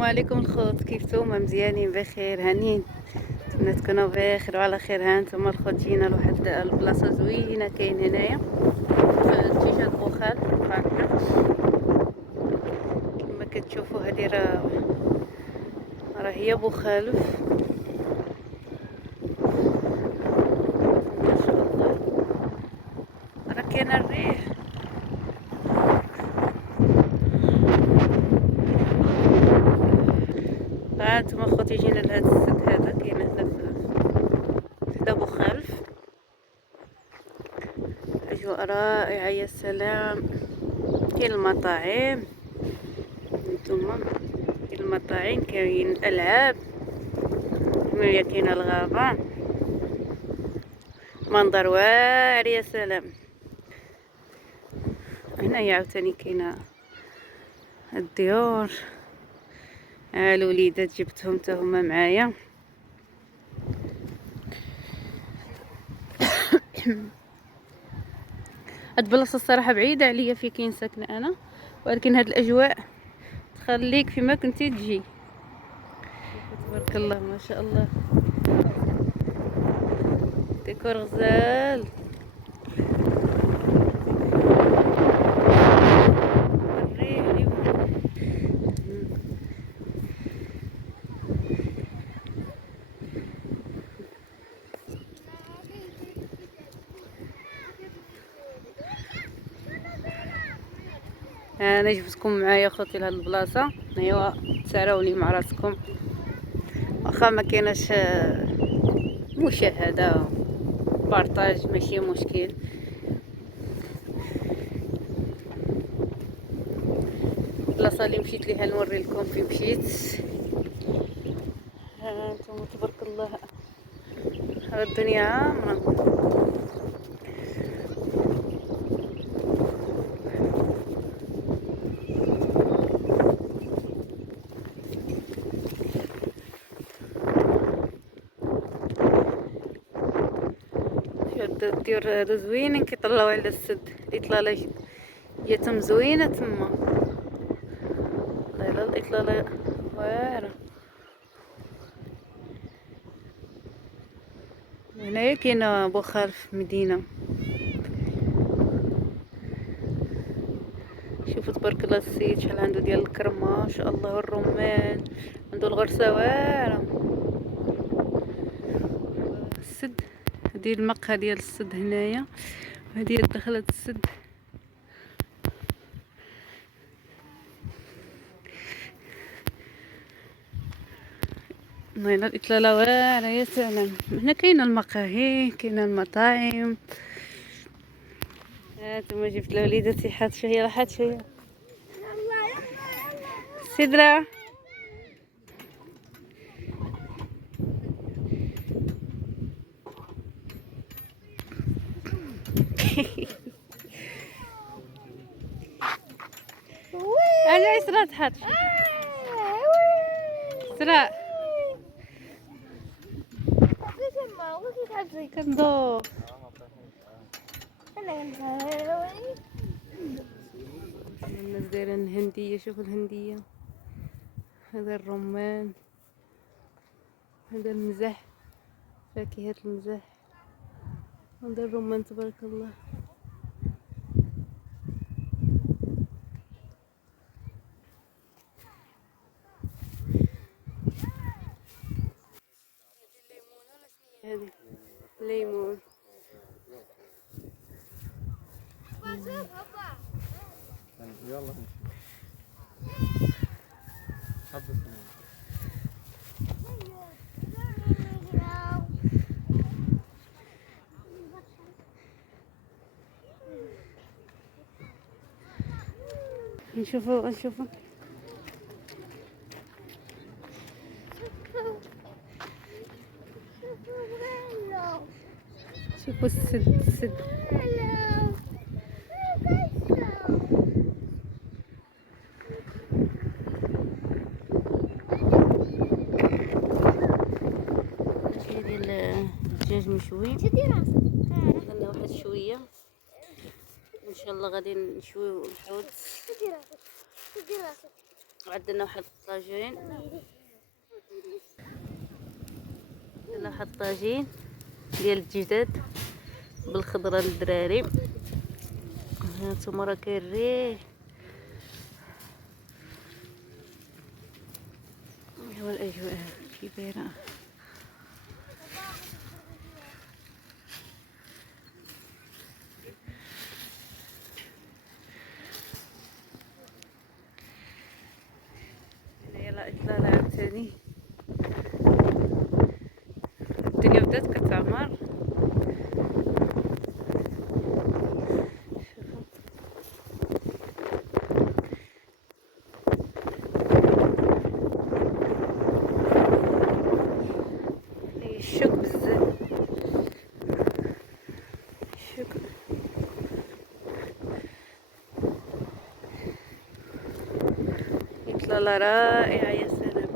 السلام عليكم الخوت، كيف نتوما؟ مزيانين بخير هانيين؟ نتمنى تكونوا بخير وعلى خير. ها نتوما الخوت جينا لواحد البلاصه زوينه كاين هنايا في اتجاه بوخال هكا كما كتشوفوا. هذه راه هي بوخالف ما شاء الله. راه كاينه الريح. ها نتوما خوتي جينا لهاد السد هذا كاين هنا في حدا بوخالف. اجواء رائعه يا سلام. كاين المطاعم نتوما، كاين المطاعم، كاين الالعاب، هنايا كاينه الغابه، منظر واعر يا سلام. هنايا عاوتاني كاينه الديور. الوليدات جبتهم تا هما معايا. هاد البلاصه الصراحه بعيده عليا في كاين ساكنه انا، ولكن هاد الاجواء تخليك فيما كنتي تجي. تبارك الله ما شاء الله، ديكور غزال. الريح اليوم. انا جبتكم معايا خوتي لهاد البلاصه. ايوا تساراوني مع راسكم، واخا ما كايناش مشاهده بارطاج ماشي مشكل. البلاصه اللي مشيت ليها نوري لكم فين مشيت. ها انتم تبارك الله، ها الدنيا عامره. هاد الديور هادو زوينين كيطلعو على السد. الاطلاله جاتهم زوينه تما، والله الا الاطلاله واعره. هنايا كاينه بوخالف مدينه. شوفوا تبارك الله السيد شحال عنده ديال الكرم ما شاء الله، والرمان عنده الغرسه واعره. السد، هذه المقهى ديال السد هنايا، وهذه دخلت السد. هنا الاطلاله واعره يا سلام. هنا كاينه المقاهي، كاينه المطاعم. هانتوما جبت لوليدتي حات شهيه راحت شهيه سدرة. انا اسراء تحت اسراء كندور. الناس دايرين الهندية، شوفوا الهندية، هذا الرمان، هذا المزح، فاكهة المزح، هذا الرمان تبارك الله. هذه ليمون. يلا نشوفوا شوفوا السد. شي ديال الدجاج مشوي، درنا واحد شويه ان شاء الله غادي نشويو الحوت. وعندنا واحد الطاجين، عندنا واحد الطاجين ديال الدجاج بالخضره للدراري. هانتوما راه كاين الريح. ايوا الاجواء كي دايره. يلا اطلالة عاوتاني، الدنيا بدات كتعمر. الشوك بزاف، الشوك. إطلالة رائعة يا سلام.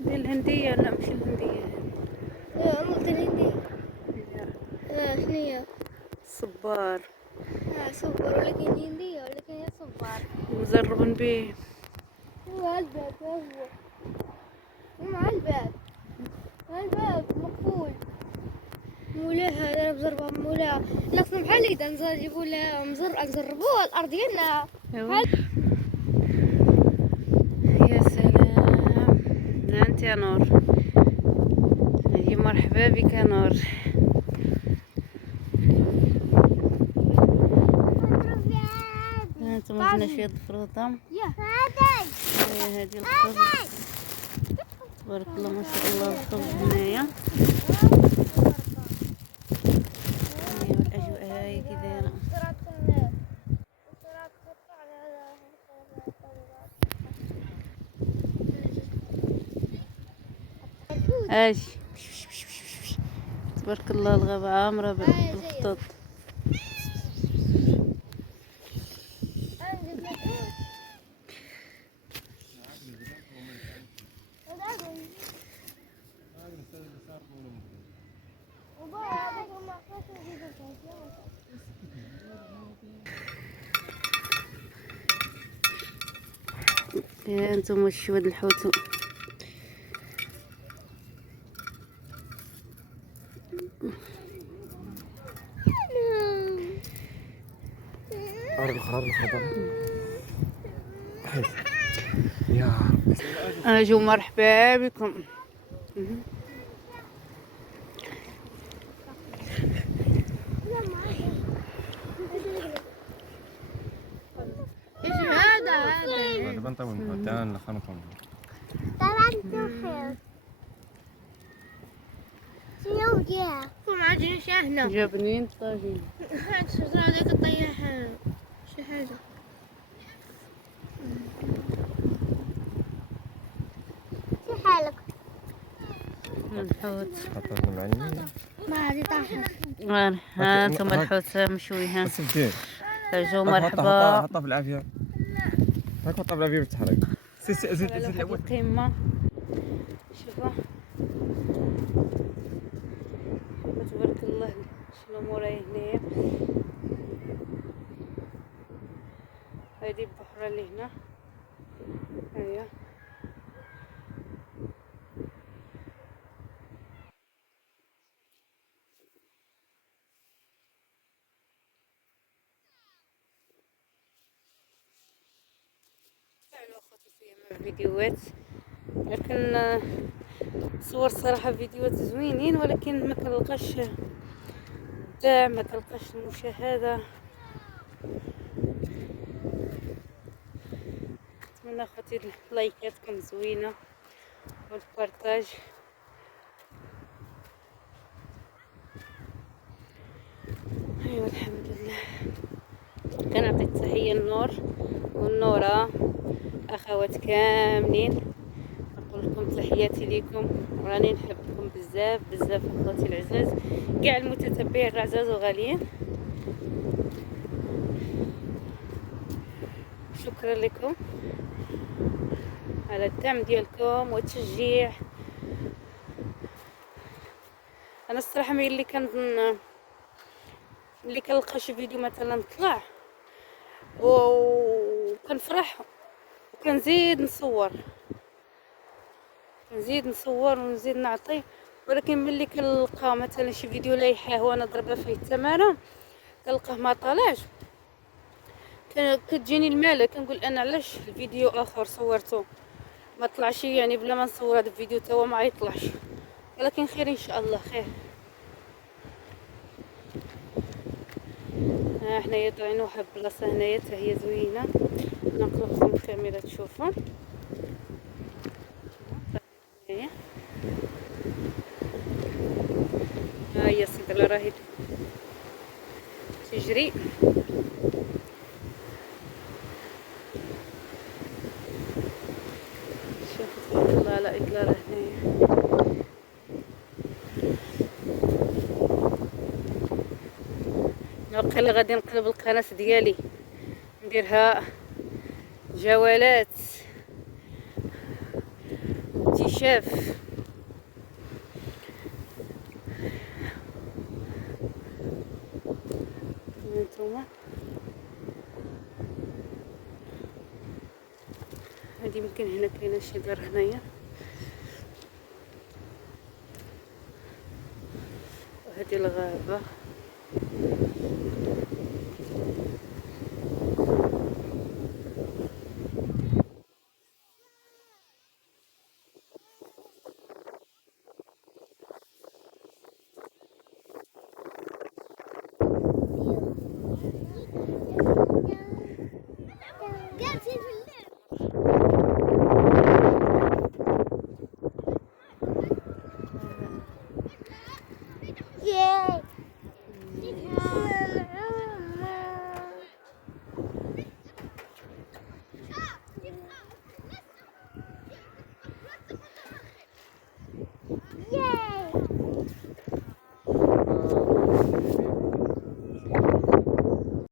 ديال الهندية؟ لا ماشي الهندية، قلت الهندي. لا شنو الصبار، هي؟ صبر، ولكن هندية، ولكن هي صبار. مزرب به. مع الباب هو مع الباب، مع الباب مقفول. مولاها هذا بزربة مولاها ناقصنا بحال إذا نجيبو لها مزر نزربوها الأرض ديالنا. ايوا يا سلام. لا انت يا نور، هي مرحبا بك يا نور. هانتوما عندنا شويه الفروطه. هادي الخبز تبارك الله ما شاء الله. الخبز هنايا. ايوا الاجواء هاي كي دايره. اجي تبارك الله الغابه عامره بالخطوط. يا انتم الشواد الحوت. أرى الخضار يا رب. اجوا مرحبا بكم. ايش هذا؟ دابا نطيبو حتى نلخنكم. طبعا تخيل شنو جا كم عجين شاهنا جابني الطاجين. هاد الشجرة هذيك طيح شي حاجة. شو حالك؟ الحوت حطيت من العين. ما هذه طاحت. ها انتم الحوت مشوي. ها سبتيه. اجوا حطها مرحبا. حطها في العافية. هاك حطها في العافية بالتحريك. زيد على واحد الحوت. القمة. شوفوا تبارك الله شنو موراي هنايا. هادي البحيرة اللي هنا. هيا تعالوا اخوتي فيها فيديوهات، لكن صور صراحة فيديوهات زوينين، ولكن ما كنلقاش الدعم، ما كنلقاش المشاهدة. نتمنى اخوتي لايكاتكم زوينة والبارطاج. ايوا الحمد لله. كنعطي التحية للنور والنورة، اخوات كاملين، نقول لكم تحياتي ليكم، وراني نحبكم بزاف بزاف اخواتي العزاز، كاع المتتبعين العزاز وغاليين. شكرا لكم على الدعم ديالكم والتشجيع. انا الصراحه ملي كنلقى شي فيديو مثلا طلع وكنفرح وكنزيد نصور ونزيد نعطي، ولكن ملي كنلقى مثلا شي فيديو لايحاه وانا ضربه فيه التماره كنلقاه ما طالعش، كتجيني الماله، كنقول انا علاش الفيديو اخر صورته ما طلعش، يعني بلا ما نصور هذا الفيديو تا هو ما يطلعش، ولكن خير ان شاء الله خير. ها حنايا طالعين واحد البلاصه هنايا حتى هي زوينه، نقلب لكم الكاميرا تشوفوا. ها هي الصدرة راهي تجري. شوفوا الله لا اطلع هنايا. وقيلا غادي نقلب القناة ديالي نديرها جولات اكتشاف. هانتوما هادي يمكن هنا كاينه شي دار هنايا، وهادي الغابه. Yeah.